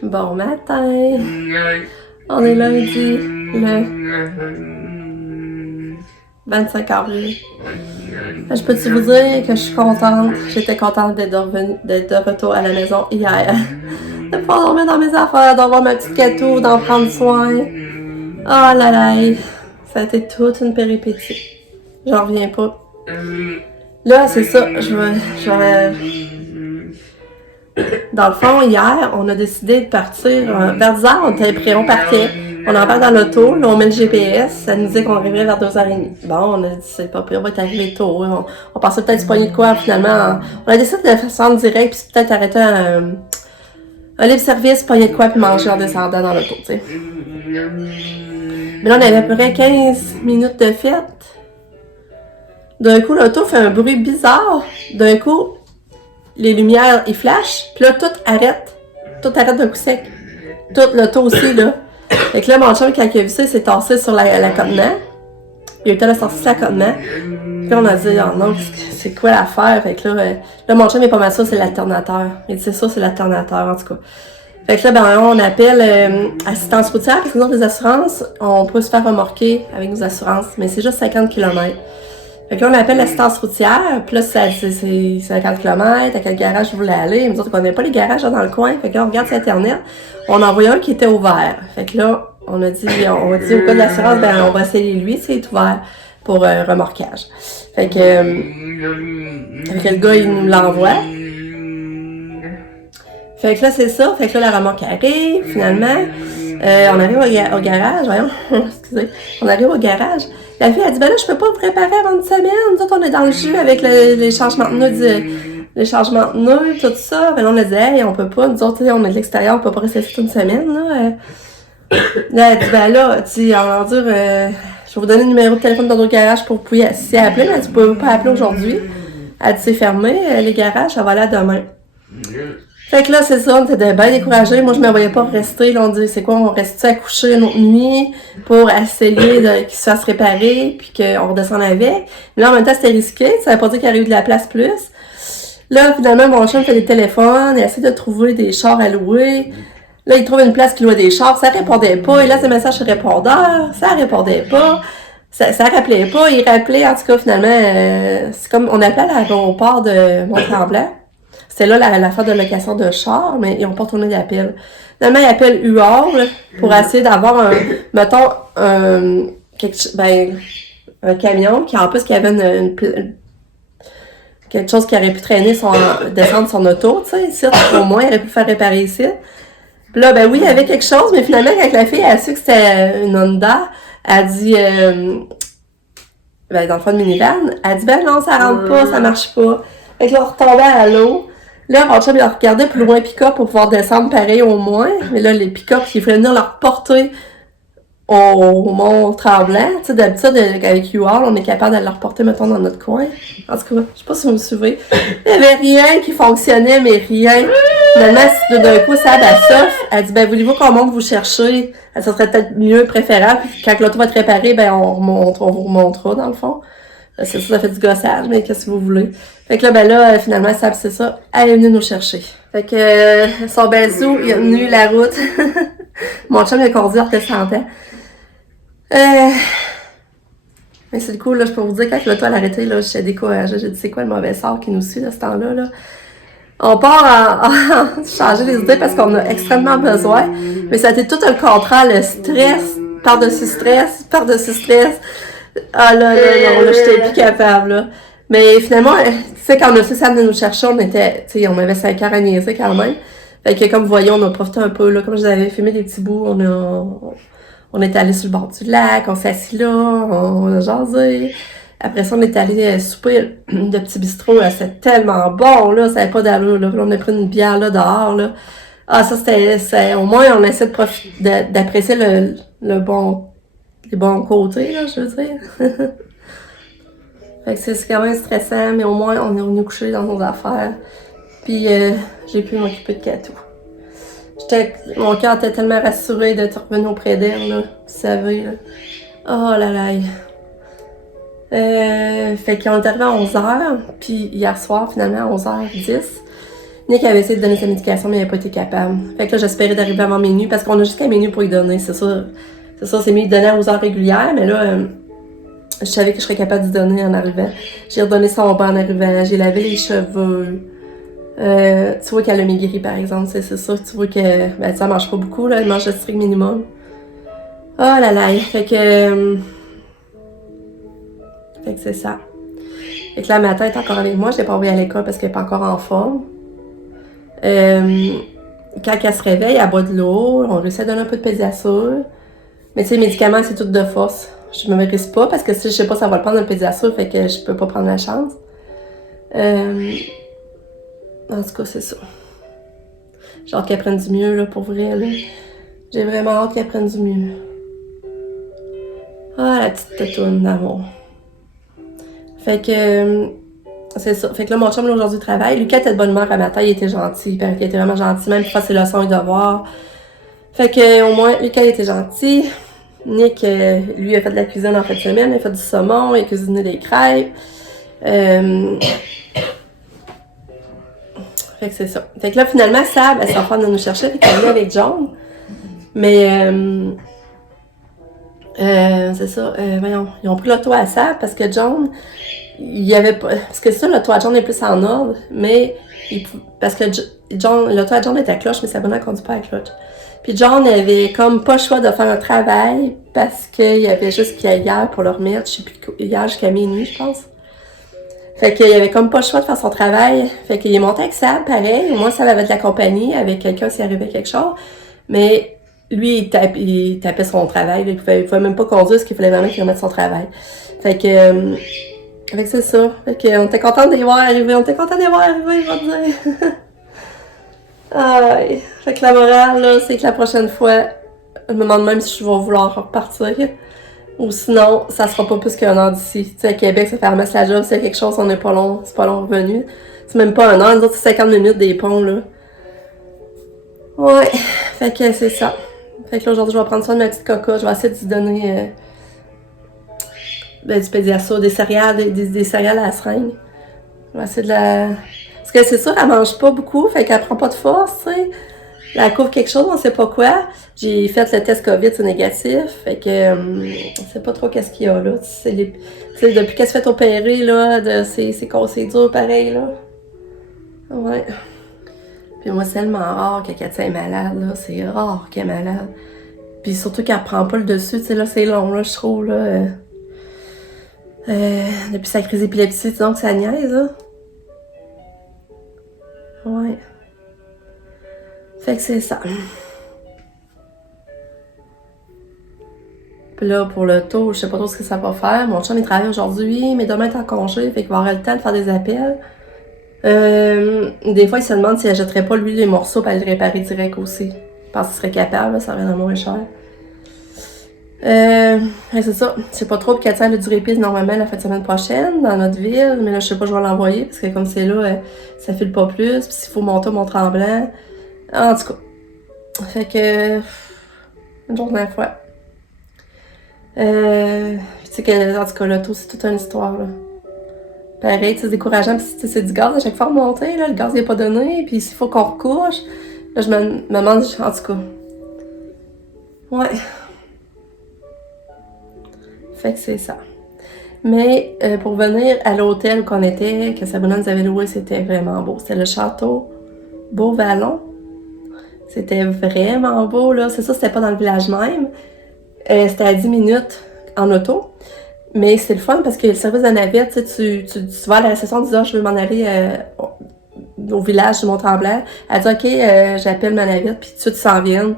Bon matin! On est lundi, le 25 avril. Je peux-tu vous dire que je suis contente? J'étais contente d'être de retour à la maison hier. De pouvoir dormir dans mes affaires, d'avoir ma petite gâteau, d'en prendre soin. Oh là là! Ça a été toute une péripétie. J'en reviens pas. Là, c'est ça. Dans le fond, hier, on a décidé de partir vers 10h, on était prêts, on partait. On embarque dans l'auto, là, on met le GPS, ça nous disait qu'on arriverait vers 2h30. Bon, on a dit, c'est pas pire, on va être arrivé tôt. On pensait peut-être se pogner de quoi, finalement. On a décidé de faire ça en direct, puis peut-être arrêter un libre-service, pogner de quoi, puis manger en descendant dans l'auto, tu sais. Mais là, on avait à peu près 15 minutes de fête. D'un coup, l'auto fait un bruit bizarre. D'un coup, les lumières, ils flashent, puis là, tout arrête. Tout arrête d'un coup sec. Tout l'auto aussi, là. Fait que là, mon chum, quand il a vu ça, il s'est tassé sur l'accotement. Il a eu le temps de sortir sur l'accotement. Puis là, on a dit, oh non, c'est quoi l'affaire? Fait que là, mon chum est pas mal sûr, c'est l'alternateur. Il dit, c'est ça, c'est l'alternateur, en tout cas. Fait que là, ben, on appelle assistance routière, parce que nous autres, les assurances, on peut se faire remorquer avec nos assurances, mais c'est juste 50 km. Fait que là, on appelle l'assistance routière, puis là, c'est 50 km, à quel garage vous voulez aller. Nous autres, on connaît pas les garages là, dans le coin. Fait que là, on regarde sur Internet. On en voyait un qui était ouvert. Fait que là, on a dit au cas de l'assurance, ben, on va essayer lui, c'est ouvert pour remorquage. Fait que le gars, il nous l'envoie. Fait que là, c'est ça. Fait que là, la remorque arrive, finalement. On arrive au garage, voyons, excusez. On arrive au garage. La fille a dit, ben là, je peux pas vous préparer avant une semaine. Nous autres, on est dans le jus avec les changements de pneus, tout ça. Ben là, on a dit, hey, on peut pas. Nous autres, on est de l'extérieur, on peut pas rester toute une semaine, là. Là, elle dit, ben là, on va dire, je vais vous donner le numéro de téléphone dans notre garage pour vous appeler. Mais elle dit, vous pouvez pas appeler aujourd'hui. Elle dit, c'est fermé, les garages, ça va aller à demain. Fait que là, c'est ça, on était bien découragés. Moi, je me voyais pas rester. Là, on dit, c'est quoi, on reste à coucher une autre nuit pour essayer qu'il se fasse réparer puis qu'on redescende avec. Mais là, en même temps, c'était risqué. Ça veut pas dire qu'il y aurait eu de la place plus. Là, finalement, mon chum fait des téléphones. Il essaie de trouver des chars à louer. Là, il trouve une place qui louait des chars. Ça répondait pas. Il laisse des messages sur répondeur. Ça répondait pas. Ça rappelait pas. Il rappelait, en tout cas, finalement, c'est comme, on appelait à l'aéroport de Mont-Tremblant. C'était là l'affaire de location de char, mais ils n'ont pas tourné d'appel. Finalement, ils appellent UR pour essayer d'avoir un camion qui, en plus, qui avait quelque chose qui aurait pu descendre son auto, tu sais, ici, au moins, il aurait pu le faire réparer ici. Puis là, ben oui, il y avait quelque chose, mais finalement, quand la fille a su que c'était une Honda, elle dit, dans le fond de minivan, elle dit, ben non, ça rentre pas, ça marche pas. Fait que là, on retombait à l'eau. Là, mon chum, il a regardé plus loin pick-up pour pouvoir descendre pareil au moins. Mais là, les pick-up, il fallait venir leur porter au Mont-Tremblant. Tu sais, d'habitude, avec UR, on est capable de leur porter, mettons, dans notre coin. En tout cas, je sais pas si vous me suivez. Il y avait rien qui fonctionnait, mais rien. Finalement, d'un coup, ça a Sof. Elle dit, ben, voulez-vous qu'on monte vous chercher? Ça serait peut-être mieux, préférable. Puis quand l'auto va être réparée, ben, on vous remontera, dans le fond. C'est ça, ça fait du gossage, mais qu'est-ce que vous voulez? Fait que là, ben là, finalement, ça, c'est ça. Elle est venue nous chercher. Fait que, son bazou, il a tenu la route. Mon chum, il a conduit en descendant. Mais c'est le coup, là, je peux vous dire, quand l'auto a arrêté, là, j'étais découragée. J'ai dit, c'est quoi le mauvais sort qui nous suit, de ce temps-là, là? On part en changer les idées parce qu'on a extrêmement besoin. Mais ça a été tout le contraire, le stress, par-dessus stress, par-dessus stress. Ah là, j'étais plus capable, là. Mais finalement, tu sais, quand on a su ça venait nous chercher, on avait 5 heures à niaiser quand même. Fait que comme vous voyez, on a profité un peu, là. Comme je vous avais filmé des petits bouts, on est allé sur le bord du lac, on s'est assis là, on a jasé. Après ça, on est allé souper de petit bistrot. C'était tellement bon, là. Ça n'avait pas d'allure, là. On a pris une bière, là, dehors, là. Ah, ça, au moins, on essaie d'apprécier les bons côtés, là, je veux dire. Fait que c'est quand même stressant, mais au moins, on est revenu coucher dans nos affaires. Puis, j'ai pu m'occuper de Katou. Mon cœur était tellement rassuré de te revenir auprès d'elle, là. Vous savez, là. Oh là là. Fait qu'on est arrivé à 11h, puis hier soir, finalement, à 11h10, Nick avait essayé de donner sa médication, mais il n'avait pas été capable. Fait que là, j'espérais d'arriver avant minuit, parce qu'on a jusqu'à minuit pour y donner, c'est ça. C'est ça, c'est mieux de donner aux heures régulières, mais là, je savais que je serais capable d'y donner en arrivant. J'ai redonné son bain en arrivant, j'ai lavé les cheveux. Tu vois qu'elle a maigri, par exemple, c'est ça. Tu vois que ça mange pas beaucoup, là, elle mange le strict minimum. Oh là là, fait que c'est ça. Fait que là, ma tête est encore avec moi, je l'ai pas envoyée à l'école parce qu'elle est pas encore en forme. Quand elle se réveille, elle boit de l'eau, on réussit à donner un peu de pédiasure. Mais tu sais, les médicaments, c'est tout de force. Je me risque pas parce que si je sais pas, ça va le prendre le pédiasure, fait que je peux pas prendre la chance. En tout cas, c'est ça. J'ai hâte qu'elle prenne du mieux, là, pour vrai, là. J'ai vraiment hâte qu'elle prenne du mieux. Ah, la petite tatoune d'amour. Fait que, c'est ça. Fait que là, mon chum, là, aujourd'hui, travaille. Lucas était de bonne humeur à matin, il était gentil. Il était vraiment gentil, même pour faire ses leçons et devoirs. Fait que, au moins, Lucas, il était gentil. Nick, lui, a fait de la cuisine en fin de semaine. Il a fait du saumon, il a cuisiné des crêpes. Fait que c'est ça. Fait que là, finalement, Sab, elle s'en fait de nous chercher. Fait qu'elle est venue avec John. Mais, c'est ça. Voyons, ils ont pris l'auto à Sab parce que John, il y avait pas. Parce que ça, l'auto à John est plus en ordre, mais parce que l'auto à John était à cloche, mais Sabrina ne conduit pas à cloche. Puis John avait comme pas le choix de faire un travail parce qu'il y avait juste qu'il y a hier pour le remettre, je sais plus, hier jusqu'à minuit, je pense. Fait qu'il y avait comme pas le choix de faire son travail. Fait qu'il est monté avec Sab, pareil. Au moins, Sab avait de la compagnie avec quelqu'un s'il arrivait quelque chose. Mais lui, il tapait son travail. Il pouvait même pas conduire parce qu'il fallait vraiment qu'il remette son travail. Fait que c'est ça. Fait qu'on était contents de les voir arriver. On était contents de les voir arriver, je vais te dire. Aïe. Fait que la morale, là, c'est que la prochaine fois, je me demande même si je vais vouloir repartir. Ou sinon, ça sera pas plus qu'un an d'ici. Tu sais, à Québec, ça fait remettre la job. C'est quelque chose, on n'est pas long. C'est pas long revenu. C'est même pas un an. Nous autres, c'est 50 minutes des ponts, là. Ouais. Fait que c'est ça. Fait que là, aujourd'hui, je vais prendre soin de ma petite coca. Je vais essayer de lui donner du pédiasure, des céréales, des céréales à la seringue. Je vais essayer de la... Parce que c'est sûr, elle mange pas beaucoup, fait qu'elle prend pas de force, tu sais. Elle couvre quelque chose, on sait pas quoi. J'ai fait le test COVID, c'est négatif. Fait que on sait pas trop qu'est-ce qu'il y a là. Depuis qu'elle se fait opérer, là, c'est dur pareil, là. Ouais. Puis moi, c'est tellement rare que Katia est malade, là. C'est rare qu'elle est malade. Puis surtout qu'elle prend pas le dessus, tu sais, là, c'est long, là, je trouve, là. Depuis sa crise d'épilepsie, disons que ça niaise, là. Ouais. Fait que c'est ça. Puis là, pour le tour, je sais pas trop ce que ça va faire. Mon chum, il travaille aujourd'hui, mais demain, il est en congé, fait qu'il va avoir le temps de faire des appels. Des fois, il se demande s'il achèterait pas, lui, les morceaux pour aller le réparer direct aussi. Je pense qu'il serait capable, là, ça reviendrait moins cher. C'est ça. Je sais pas trop, puis Katia, elle a du répit normalement la fin de semaine prochaine dans notre ville, mais là, je sais pas, je vais l'envoyer parce que comme c'est là, ça file pas plus, puis s'il faut monter au Mont-Tremblant. En tout cas. Fait que. Une journée à la fois. Tu sais que, en tout cas, l'auto, c'est toute une histoire, là. Pareil, c'est décourageant, puis c'est du gaz à chaque fois remonter, là, le gaz n'est pas donné, puis s'il faut qu'on recouche, là, je me demande, en tout cas. Ouais. Fait que c'est ça. Mais pour venir à l'hôtel qu'on était, que Sabrina nous avait loué, c'était vraiment beau. C'était le château Beauvallon. C'était vraiment beau, là. C'est ça, c'était pas dans le village même. C'était à 10 minutes en auto. Mais c'est le fun parce que le service de navette, tu vas à la réception, tu dis, je veux m'en aller au village du Mont-Tremblant. Elle dit, OK, j'appelle ma navette, puis tout de suite, ils s'en viennent.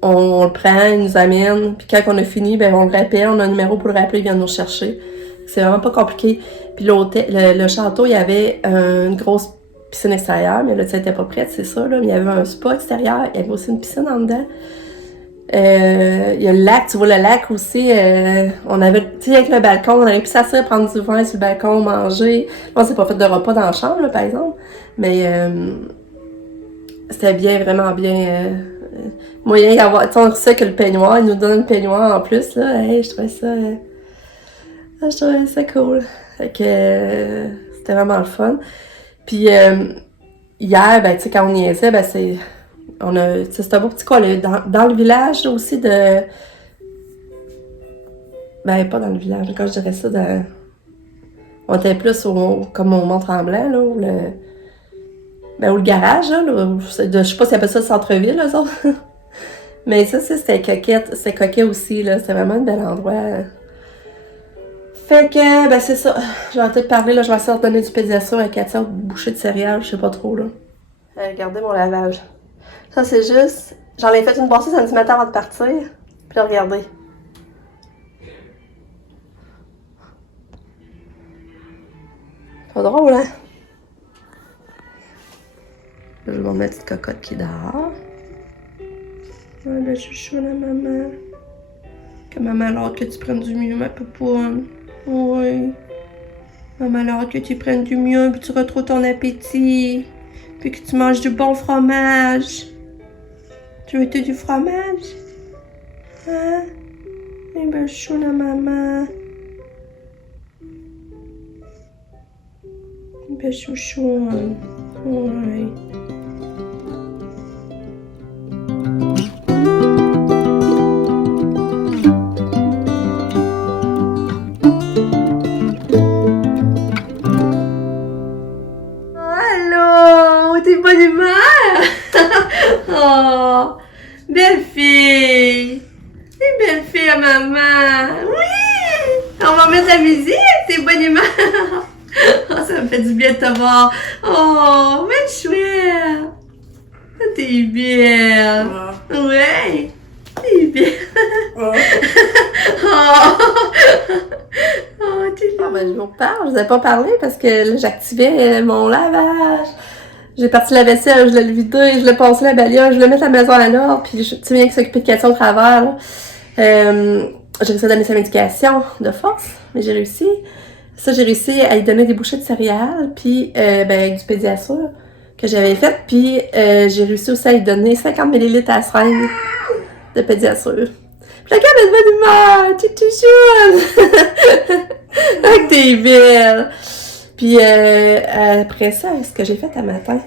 On le prend, ils nous amènent. Puis quand on a fini, ben on le rappelle, on a un numéro pour le rappeler, ils viennent nous chercher. C'est vraiment pas compliqué. Puis le château, il y avait une grosse piscine extérieure, mais là, tu n'étais pas prête, c'est ça, là. Mais il y avait un spa extérieur, il y avait aussi une piscine en dedans. Il y a le lac, tu vois le lac aussi, on avait, tu sais, avec le balcon, on avait pu s'asseoir, prendre du vin sur le balcon, manger. On s'est pas fait de repas dans la chambre, là, par exemple, mais c'était bien, vraiment bien. Moyen d'avoir, tu sais, on sait que le peignoir, il nous donne le peignoir en plus, là, hey, je trouvais ça cool. Fait que c'était vraiment le fun. Puis hier, ben, tu sais, quand on niaisait, ben, c'est un beau petit coin, dans le village aussi de... Ben, pas dans le village, quand je dirais ça, on était plus comme au Mont-Tremblant, là, où le garage, là, je sais pas s'ils appellent ça le centre-ville, eux autres. Mais ça, c'était coquet aussi, là, c'était vraiment un bel endroit. Fait que, ben, c'est ça. Je vais peut-être parler, là, je vais essayer de donner du pédiasure à Katia ou bouchée de céréales, je sais pas trop, là. Regardez mon lavage. Ça, c'est juste... J'en ai fait une brassée samedi matin avant de partir. Puis là, regardez. Pas drôle, hein? Là, je vais mettre petite cocotte qui dort. Ouais, le chouchou, la maman. Que maman a hâte que tu prennes du mieux, ma poupoune. Oui. Maman a hâte que tu prennes du mieux, puis tu retrouves ton appétit. Puis que tu manges du bon fromage. Tu veux du fromage? Hein? Eh ben, chou, la maman. Eh ben, chouchou. Oui. T'es bonne humeur? Oh, belle fille! T'es belle fille à maman! Oui! On va mettre la musique, t'es bonne humeur! Oh, ça me fait du bien de te voir! Oh, mais chouette! T'es belle! Ouais! T'es belle! Oh! Oh, t'es belle! Ben, je vous reparle, je vous ai pas parlé parce que là, j'activais mon lavage. J'ai parti la vaisselle, je l'ai vidé, je l'ai passé la balayage, je voulais mettre la maison à l'ordre, puis tu sais bien qui s'occuper de Katia au travers, là. J'ai réussi à donner sa médication de force, mais j'ai réussi. Ça, j'ai réussi à lui donner des bouchées de céréales, puis ben, avec du pédiasure que j'avais fait, puis j'ai réussi aussi à lui donner 50 ml à seringue de pédiasure. Puis la gamme est de bonne humeur, tu chouchou! Ah, que t'es belle! Puis après ça, ce que j'ai fait un matin,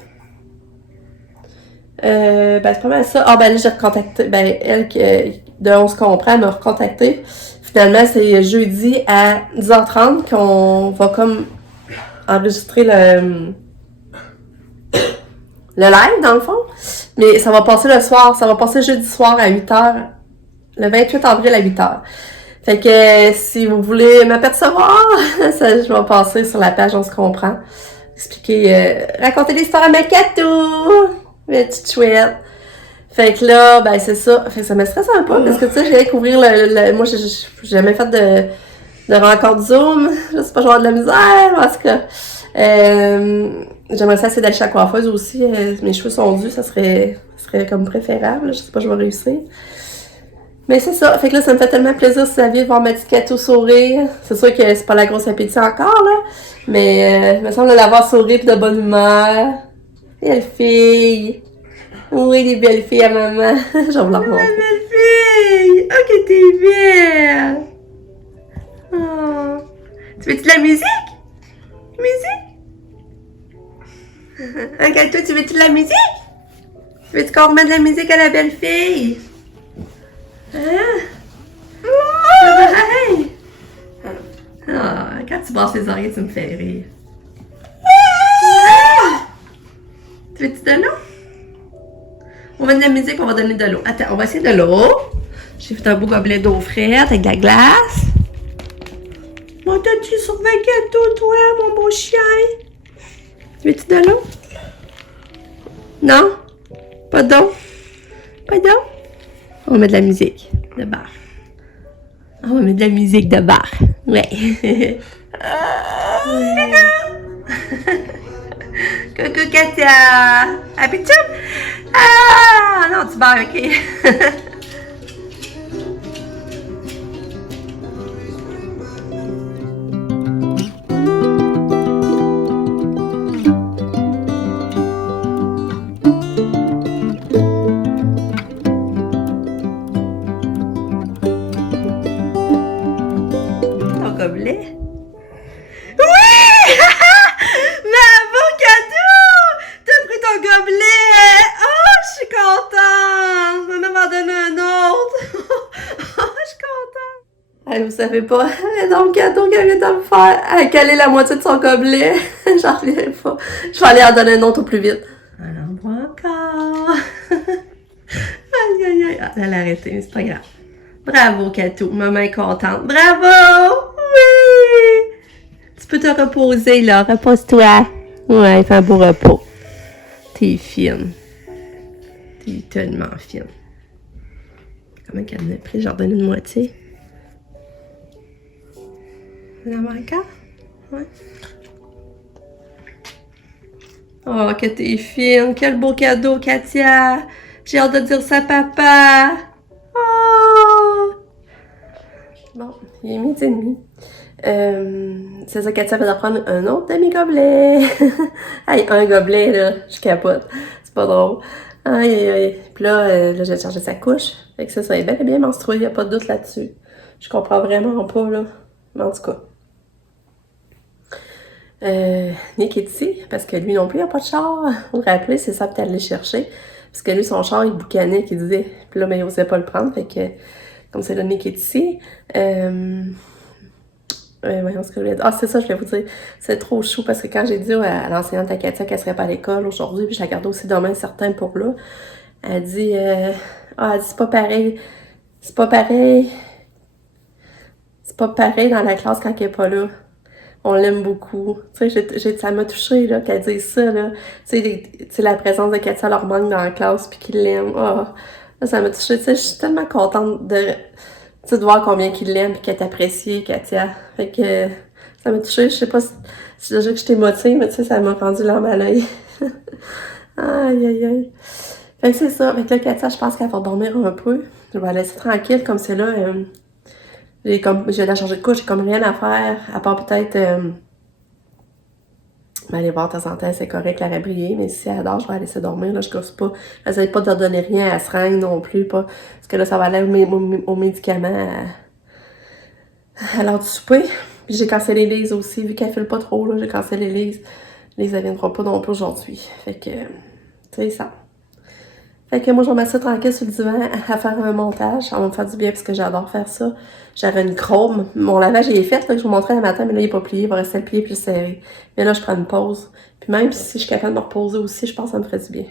ben c'est pas mal ça. Ah ben là j'ai recontacté, ben elle de On se comprend, elle m'a recontacté. Finalement c'est jeudi à 10h30 qu'on va comme enregistrer le live dans le fond. Mais ça va passer le soir, ça va passer jeudi soir à 8h, le 28 avril à 8h. Fait que si vous voulez m'apercevoir, ça, je vais passer sur la page On se comprend. Expliquer, raconter l'histoire à Mercato! La petite chouette. Fait que là, ben c'est ça. Fait que ça me stresse un peu parce que tu sais, j'ai découvrir moi, j'ai jamais fait de rencontre Zoom. Je sais pas, je vais avoir de la misère. En tout cas, j'aimerais ça essayer d'aller chez la coiffeuse aussi. Mes cheveux sont dus, ça serait comme préférable. Je sais pas, je vais réussir. Mais c'est ça, fait que là, ça me fait tellement plaisir, Xavier, de voir ma petite Kato sourire. C'est sûr que c'est pas la grosse appétit encore, là. Mais, il me semble de l'avoir sourire pis de bonne humeur. Belle fille. Oui, les belles filles à maman. Je vais vous la montrer. Belle fille! Oh, que t'es belle! Oh. Tu veux-tu de la musique? Musique? Ok, toi, tu veux-tu de la musique? Tu veux-tu qu'on remette de la musique à la belle fille? Hein? Hey! Ah, quand tu brasses les oreilles, tu me fais rire. Tu veux-tu de l'eau? On va mettre de la musique, on va donner de l'eau. Attends, on va essayer de l'eau. J'ai fait un beau gobelet d'eau frette avec de la glace. Mon t'as-tu sur Vacato, toi, mon beau chien? Tu veux-tu de l'eau? Non? Pas d'eau? Pas d'eau? On va mettre de la musique de bar. On va mettre de la musique de bar. Ouais. Coucou Katia! Happy chum? Ah! Non, tu barres, ok. Ton gobelet? Oui! Bravo, cadeau! T'as pris ton gobelet! Oh, je suis contente! Maman m'en donne un autre! Oh, je suis contente! Elle, vous savez pas, dans le cadeau qu'elle vient de me faire, elle a calé la moitié de son gobelet. J'en reviens pas. Je vais aller en donner un autre au plus vite. Elle en boit encore. Aïe, aïe, aïe. Ah, elle a arrêté, mais c'est pas grave. Bravo, Catou. Maman est contente. Bravo! Oui! Tu peux te reposer, là. Repose-toi. Ouais, fais un beau repos. T'es fine. T'es tellement fine. Comment qu'elle en a pris? J'en donne une moitié. La encore? Ouais. Oh, que t'es fine. Quel beau cadeau, Katia. J'ai hâte de dire ça à papa. Oh! Bon, il est 12h30. C'est ça, Katia va prendre un autre demi-gobelet. Hey, un gobelet, là, je capote. C'est pas drôle. Aïe, aïe, aïe. Puis là, je vais charger sa couche. Fait que ça, est bel et bien menstrué, y a pas de doute là-dessus. Je comprends vraiment pas, là. Mais en tout cas. Nick est ici, parce que lui non plus, il n'a pas de char. Vous vous rappelez, c'est ça, peut-être aller chercher. Parce que lui, son char, il boucanait, qu'il disait. Puis là, mais il osait pas le prendre. Fait que, comme c'est là, Nick est ici. Voyons ce que je voulais dire. Ah, c'est ça, je voulais vous dire. C'est trop chou parce que quand j'ai dit à l'enseignante à Katia qu'elle serait pas à l'école aujourd'hui, puis je la garde aussi demain certain pour là, elle dit, c'est pas pareil. C'est pas pareil. C'est pas pareil dans la classe quand elle est pas là. On l'aime beaucoup. Tu sais, ça m'a touchée, là, qu'elle dise ça, là. Tu sais, la présence de Katia leur manque dans la classe, puis qu'ils l'aiment. Oh, ça m'a touchée. Tu sais, je suis tellement contente de voir combien qu'ils l'aiment, puis qu'elle t'apprécie, Katia. Fait que ça m'a touchée. Je sais pas si déjà que je t'ai motivée, mais tu sais, ça m'a rendu l'âme à l'œil. Aïe, aïe, aïe. Fait que c'est ça. Fait que là, Katia, je pense qu'elle va dormir un peu. Je vais la laisser tranquille, comme c'est là. J'ai la changer de couche, j'ai comme rien à faire, à part peut-être aller voir de temps en temps, c'est correct, la rébriller, mais si elle dort, je vais la laisser dormir, là, je gosse pas. J'essaie pas de leur donner rien à seringue non plus, pas, parce que là, ça va aller aux médicaments à l'heure du souper. Puis j'ai cancellé Lise aussi, vu qu'elle file pas trop, là, j'ai cancellé Lise. Lise, elle viendra pas non plus aujourd'hui. Fait que, c'est ça. Fait que moi, je vais m'asseoir tranquille sur le divan à faire un montage. Ça va me faire du bien parce que j'adore faire ça. J'avais une chrome. Mon lavage il est fait, là, que je vous montrais le matin, mais là, il est pas plié. Il va rester le pied plus serré. Mais là, je prends une pause. Puis même si je suis capable de me reposer aussi, je pense que ça me ferait du bien.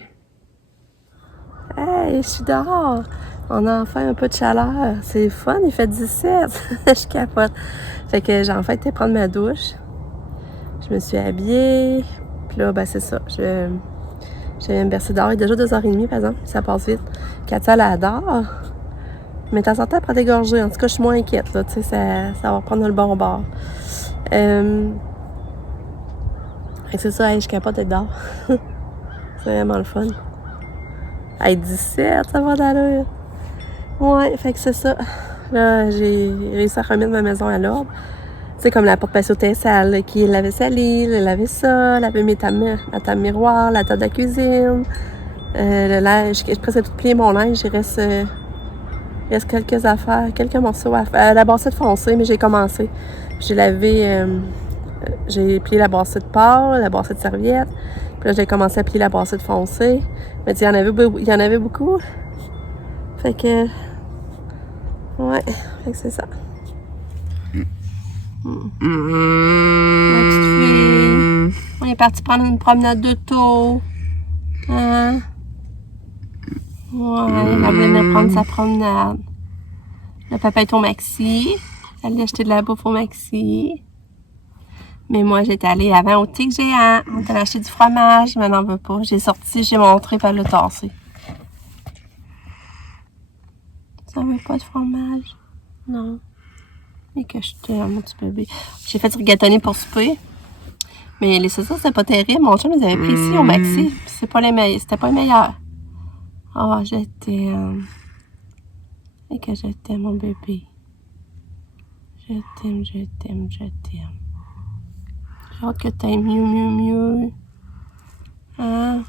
Hey, je suis dehors. On a enfin un peu de chaleur. C'est fun, il fait 17. Je capote. Fait que j'ai enfin été prendre ma douche. Je me suis habillée. Puis là, ben c'est ça. Je viens me bercer dehors. Il est déjà 2h30, par exemple. Ça passe vite. Katia, elle adore. Mais de temps en temps, elle prend des gorgées. En tout cas, je suis moins inquiète. Là. Tu sais, ça va prendre le bon bord. C'est ça, hey, je suis capable d'être dehors. C'est vraiment le fun. Hey, 17, ça va d'aller. Ouais, fait que c'est ça. Là, j'ai réussi à remettre ma maison à l'ordre. Tu sais, comme la porte-papier était sale, qui lavait sa lit, lavait ça, lavait ma table miroir, la table de la cuisine. Le linge, je presque tout plié mon linge, il reste quelques affaires, quelques morceaux à faire. La bassette foncée, mais j'ai commencé. J'ai lavé, j'ai plié la bassette de porc, la bassette de serviette. Puis là, j'ai commencé à plier la bassette foncée. Mais il y en avait beaucoup. Fait que, ouais, fait que c'est ça. Ma petite fille. On est parti prendre une promenade d'auto. Hein? Ouais, elle voulait venir prendre sa promenade. Le papa est au maxi. Elle a acheté de la bouffe au maxi. Mais moi, j'étais allée avant au Tic Géant. On est allé acheter du fromage, mais elle n'en veut pas. J'ai sorti, j'ai montré, puis elle l'a tassé. Ça veut pas de fromage? Non. Et que je t'aime, mon petit bébé. J'ai fait du rigatoni pour souper. Mais les saucisses, c'était pas terrible. Mon chum les avait pris ici au Maxi. C'était pas les meilleurs. Oh, je t'aime. Et que je t'aime, mon bébé. Je t'aime, je t'aime, je t'aime. J'ai hâte que t'ailles mieux. Hein?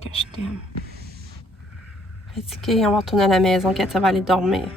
Que je t'aime. Fatiguée, on va retourner à la maison, Katia va aller dormir.